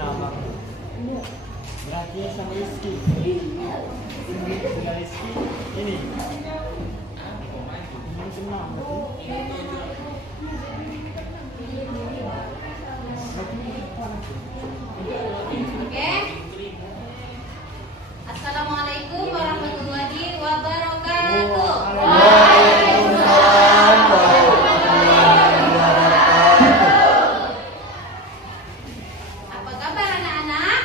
nama. Berarti sama Rizky. Sudah Rizky ini. Ini senang. Oke. Assalamualaikum warahmatullahi wabarakatuh. Apa kabar anak-anak?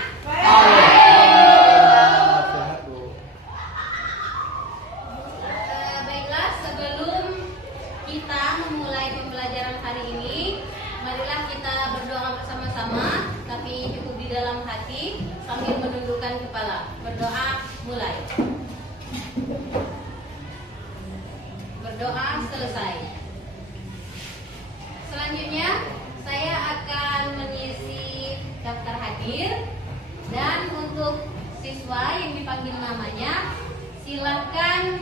Baiklah, sebelum kita memulai pembelajaran hari ini, marilah kita berdoa bersama-sama, tapi cukup di dalam hati sambil menundukkan kepala. Berdoa mulai. Berdoa selesai. Selanjutnya saya akan mengisi daftar hadir, dan untuk siswa yang dipanggil namanya silahkan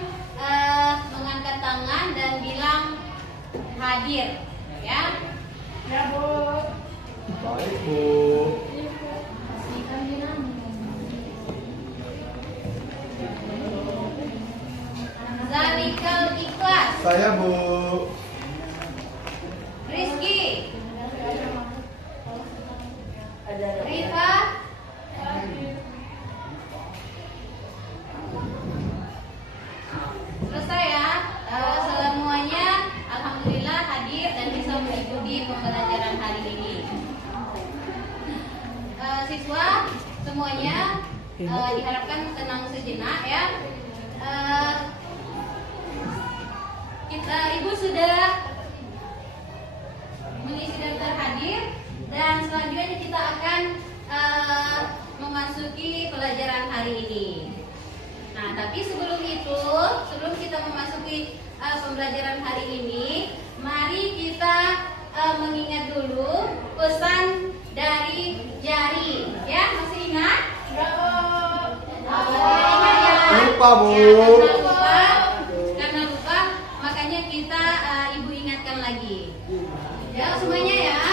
mengangkat tangan dan bilang hadir, ya. Ya, Bu. Baik, Bu. Zalikal Ikhlas. Saya, Bu. Rizky. Rifa. Selesai ya. Semuanya alhamdulillah hadir dan bisa mengikuti pembelajaran hari ini. Siswa semuanya diharapkan tenang sejenak ya. Ibu sudah mengisi daftar hadir, dan selanjutnya kita akan memasuki pelajaran hari ini. Nah, tapi sebelum itu, sebelum kita memasuki pembelajaran hari ini, mari kita mengingat dulu pesan dari Jari. Ya, masih ingat? Ingat ya? Lupa, Bu. Karena lupa, makanya kita ibu ingatkan lagi. Ya, semuanya ya.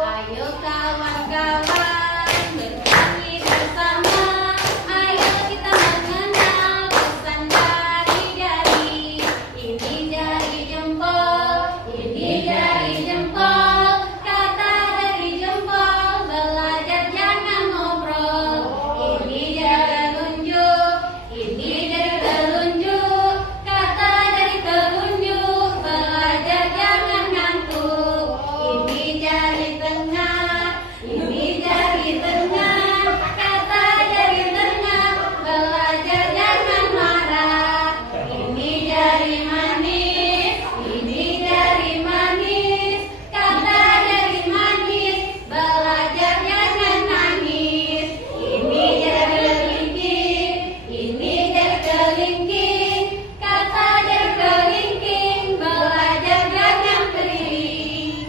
Ayo kawan-kawan bernyanyi bersama. Ayo kita mengenal pesan dari Jari. Ini jari jempol, ini jari jempol. Kata dari jempol, belajar jangan ngobrol. Ini jari telunjuk, ini jari telunjuk. Kata dari telunjuk, belajar jangan ngantuk. Ini jari tengah, ini jari tengah. Kata jari tengah, belajar jangan marah. Ini jari manis, ini jari manis. Kata jari manis, belajar jangan nangis. Ini jari kelingking, ini jari kelingking. Kata jari kelingking, belajar jangan keliling.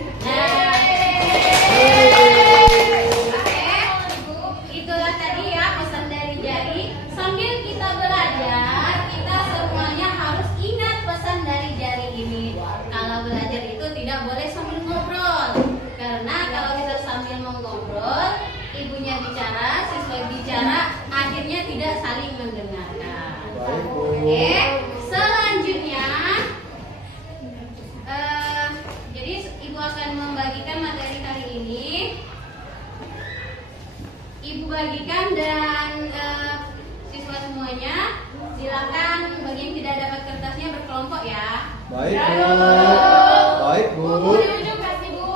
Itulah tadi ya pesan dari Jari. Sambil kita belajar, kita semuanya harus ingat pesan dari Jari ini. Kalau belajar itu tidak boleh sambil ngobrol, karena kalau kita sambil mengobrol, ibunya bicara, siswa bicara, akhirnya tidak saling mendengarkan. Baik, Bu. Oke, selanjutnya jadi ibu akan membagikan materi hari ini. Ibu bagikan, dan siswa semuanya silakan bagi yang tidak dapat kertasnya berkelompok ya. Baik, Bu. Baik, Bu. Di ujung kasih Bu.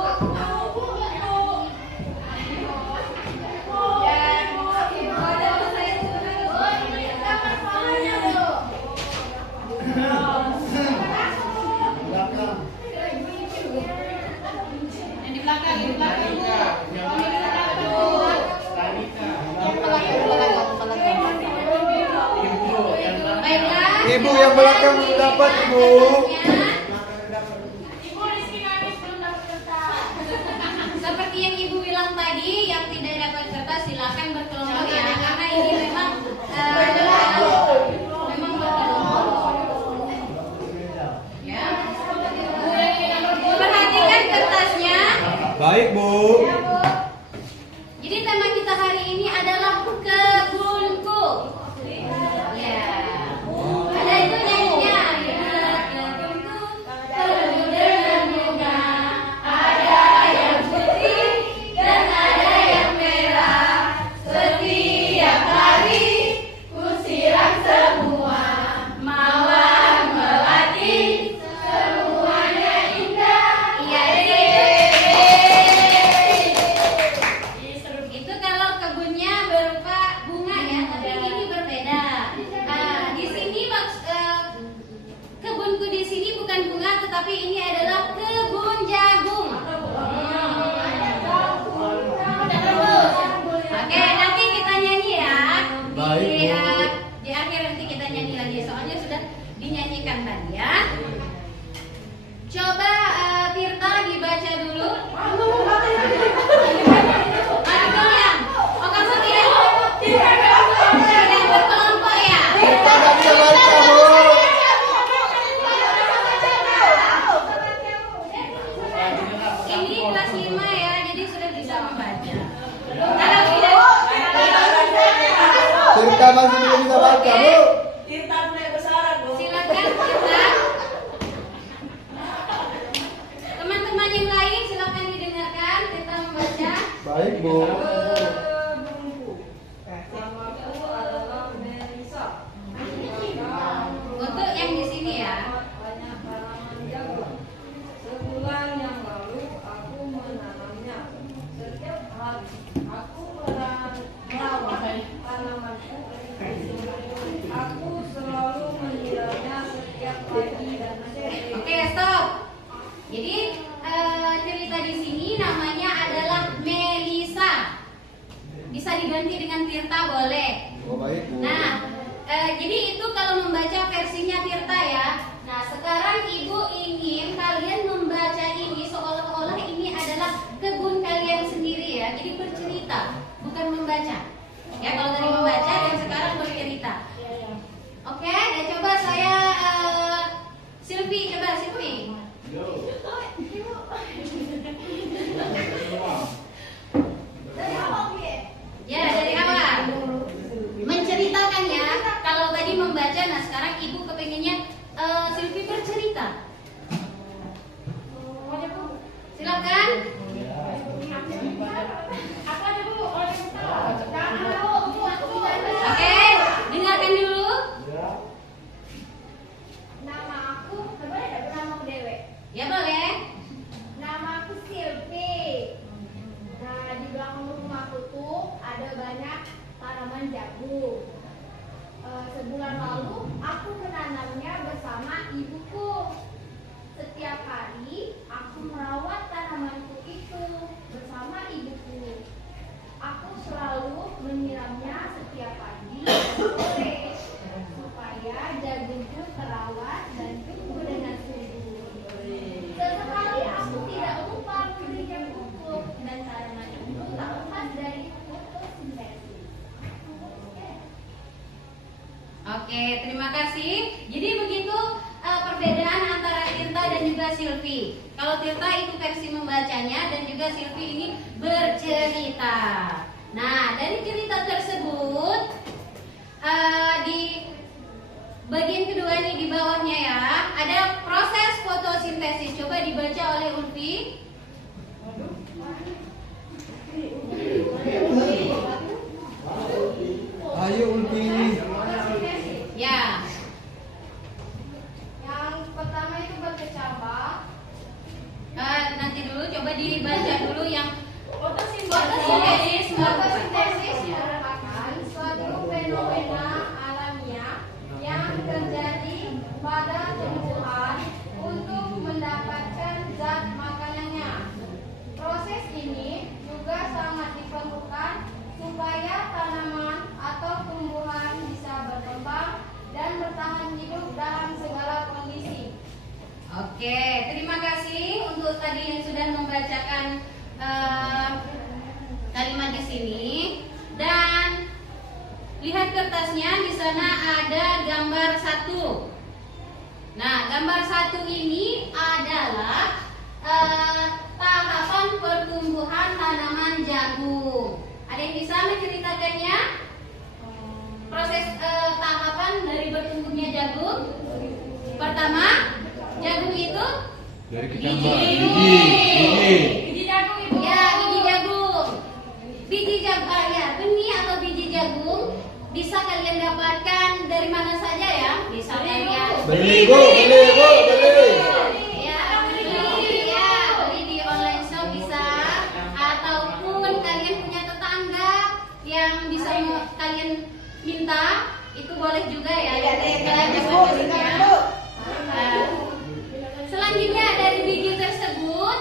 Yang di belakang, Bu. Baiklah. Ibu yang belakang dapat, Ibu. Seperti yang Ibu bilang tadi, yang tidak dapat kertas silakan berkelompok ya, karena ini memang berkelompok. Ya. Perhatikan kertasnya. Baik, Bu. Jadi tema tapi ini adalah kebun jagung. Oke, nanti kita nyanyi ya. Baik, Bu. Di akhir nanti kita nyanyi lagi, soalnya sudah dinyanyikan tadi ya. Coba Tirta dibaca dulu. Mari kalian. Oh, kamu tidak berkelompok ya? Kita nggak bisa baca, Bu. Ini kelas 5 ya, jadi sudah bisa membaca. Kalau tidak, Tirta masih belum bisa baca, Bu. silakan Tirta. Teman-teman yang lain silakan didengarkan Tirta membaca. Baik, Bu. Untuk yang di sini ya. Sebulan yang lalu aku menanamnya. Setiap hari aku merawat tanamanku. Aku selalu menyiramnya setiap pagi dan sore. Oke, stop. Jadi cerita di sini namanya adalah Melisa. Bisa diganti dengan Tirta boleh. Oh, baik, Bu. Nah, jadi itu kalau membaca versinya Tirta ya. Nah, sekarang Ibu ingin kalian membaca ini seolah-olah ini adalah kebun kalian sendiri ya. Jadi bercerita, bukan membaca. Ya, kalau tadi membaca dan sekarang bercerita. Oke, dan coba saya Silvi, coba Silvi. Ya, dari awal. Menceritakan ya. Kalau tadi membaca, nah sekarang Ibu kepengennya Silvi bercerita. Silakan. Oke, dengarkan dulu. Nama aku, boleh tidak nama aku Dewe? Ya boleh. Nama aku Silvi. Nah, di belakang rumahku tuh ada banyak tanaman jagung. Sebulan lalu aku menanamnya bersama ibuku. Setiap hari aku merawat tanamanku itu bersama ibuku. Aku selalu menyiramnya setiap pagi dan sore supaya jagungku terawat dan tumbuh dengan subur. Sesekali aku tidak lupa memberikan pupuk dan tanaman itu tak lepas dari fotosintesis. Oke, terima kasih. Jadi begitu perbedaan antara Tirta dan juga Silvi. Kalau Tirta itu versi membacanya dan juga Silvi ini bercerita. Nah, dari cerita tersebut di bagian kedua ini di bawahnya ya, ada proses fotosintesis. Coba dibaca oleh Ulfi. Ayo, Ulfi. Ya. Yang pertama itu berkecambah. Nanti dulu coba dibaca dulu yang Fotosintesis merupakan suatu fenomena alamiah yang terjadi pada tumbuhan untuk mendapatkan zat makanannya. Proses ini juga sangat diperlukan supaya tanaman atau tumbuhan bisa berkembang dan bertahan hidup dalam segala kondisi. Oke, terima kasih untuk tadi yang sudah membacakan kalimat di sini. Dan lihat kertasnya, di sana ada gambar 1. Nah, gambar 1 ini adalah tahapan pertumbuhan tanaman jagung. Ada yang bisa menceritakannya? Proses tahapan dari bertumbuhnya jagung. Pertama, jagung itu Dari biji jagung itu ya, biji jagung. Biji jagung ya, benih atau biji jagung bisa kalian dapatkan dari mana saja ya. Bisa kalian Beli, Bu. Beli, Bu. Beli. ya, beli di online shop bisa, ataupun kalian punya tetangga yang bisa kalian minta, itu boleh juga ya. Kalian bisa belinya. selanjutnya dari biji tersebut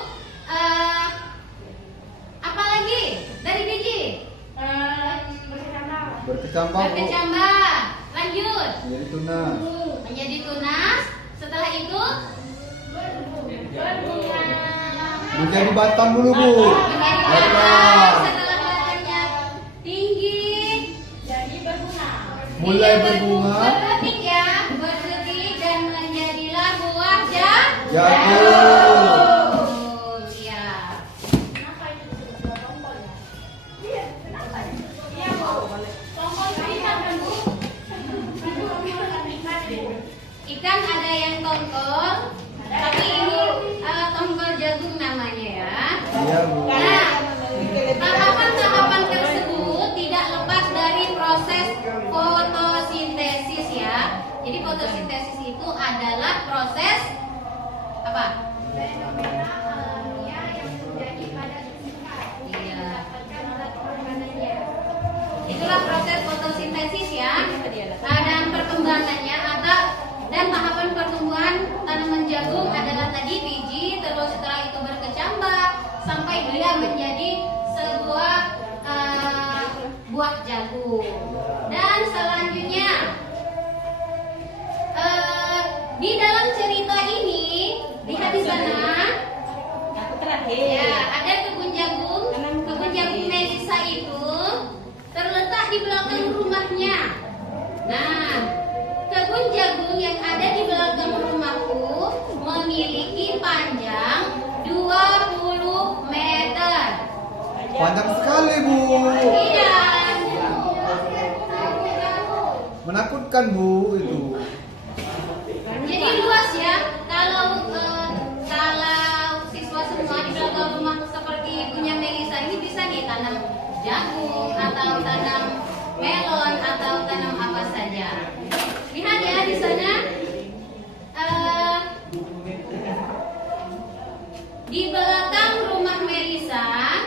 apa lagi dari biji? Berkecambah, Bu. Berkecambah. Lanjut. Jadi tunas. Menjadi tunas. Setelah itu Menjadi batang dulu, Bu. menjadi batang. Batang. Setelah batangnya tinggi, Jadi berbunga. Mulai berbunga. berdetik ya, berdetik dan menjadilah buah jagung. Ya. Kenapa itu disebut buah tongkol ya? Iya, kenapa ya? Iya, Bu. Tongkol itu ikan kan, Bu? Ikan ada yang tongkol, tapi ini tongkol jagung namanya ya. Iya, Bu. Nah, tahapan-tahapan tersebut tidak lepas dari proses fotosintesis ya. Jadi fotosintesis itu adalah proses apa? Fenomena alamiah yang terjadi pada tumbuhan. Iya. Mendapatkan zat makanannya. Itulah proses fotosintesis ya. Dan perkembangannya dan tahapan pertumbuhan tanaman jagung adalah tadi biji, terus setelah itu berkecambah sampai dia menjadi sebuah buah jagung. Dan selanjutnya di dalam cerita ini lihat di sana ya ada kebun jagung. Kebun jagung Melisa itu terletak di belakang rumahnya. Nah, kebun jagung yang ada di belakang rumahku memiliki panjang 20 meter. Panjang sekali, Bu. Iya. Menakutkan, Bu, itu. Jadi luas ya. Kalau siswa semua di belakang rumah seperti punya Melisa ini bisa ditanam jagung atau tanam melon atau tanam apa saja. Lihat ya di sana. Di belakang rumah Melisa,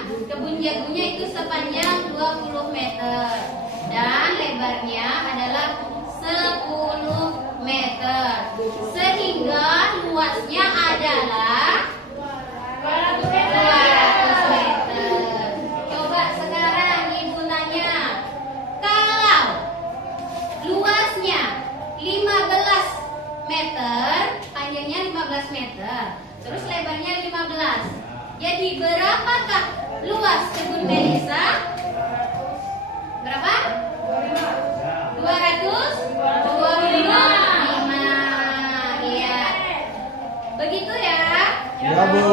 kebun jagungnya itu sepanjang 20 meter dan lebarnya adalah 10 meter. Sehingga luasnya adalah 200 meter. Coba sekarang Ibu tanya, kalau luasnya 15 meter, panjangnya 15 meter, terus lebarnya 15. Jadi berapakah luas kebun Melisa? Berapa? 225. Iya. Begitu ya. Ya, Bu.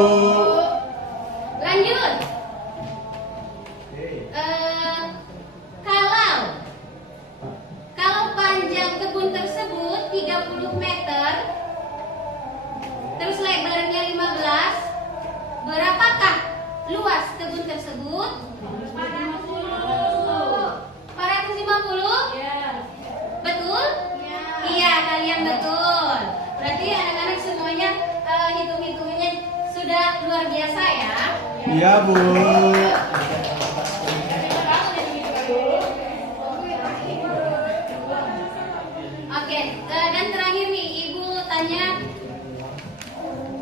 Lanjut. Kalau panjang kebun tersebut 30 meter, terus lebarnya 15, berapakah luas kebun tersebut? 450? Betul? Iya, kalian betul. Berarti anak-anak semuanya hitung-hitungannya sudah luar biasa ya. Iya, Bu. Oke, dan terakhir nih Ibu tanya,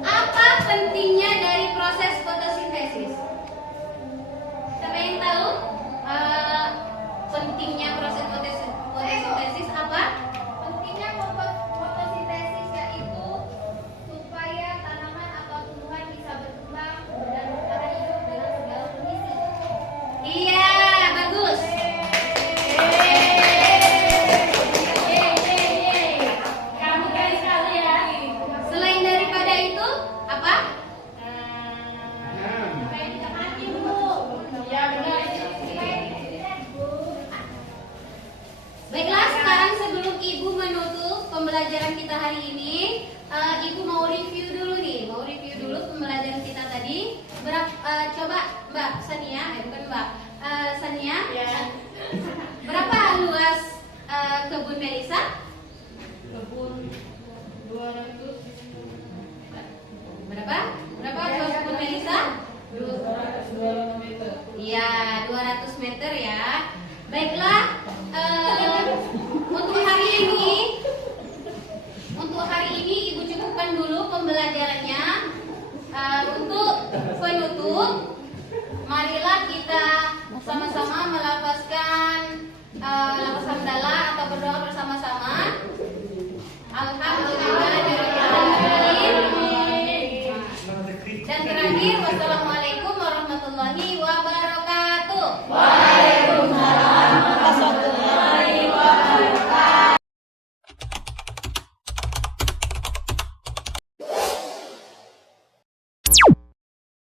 apa pentingnya dari proses fotosintesis? Siapa yang tahu pentingnya proses fotosintesis apa? Pentingnya fotosintesis yaitu supaya tanaman atau tumbuhan bisa berkembang dan bertahan hidup dengan segala kondisi. Iya, bagus. Kamu keren sekali ya. Selain daripada itu, apa? Supaya bisa mati, Bu. Ya benar. Supaya tidak, Bu. Baiklah, sekarang sebelum Ibu menutup pembelajaran kita hari ini, Ibu mau review dulu nih, pembelajaran kita tadi. Coba Mbak Sania, bukan Mbak Sania, berapa luas kebun Melisa? Kebun 200 Berapa? Berapa luas kebun Melisa? 200 meter. Iya, 200 meter ya. Baiklah, untuk hari ini Ibu cukupkan dulu pembelajarannya. akhir. Wassalamualaikum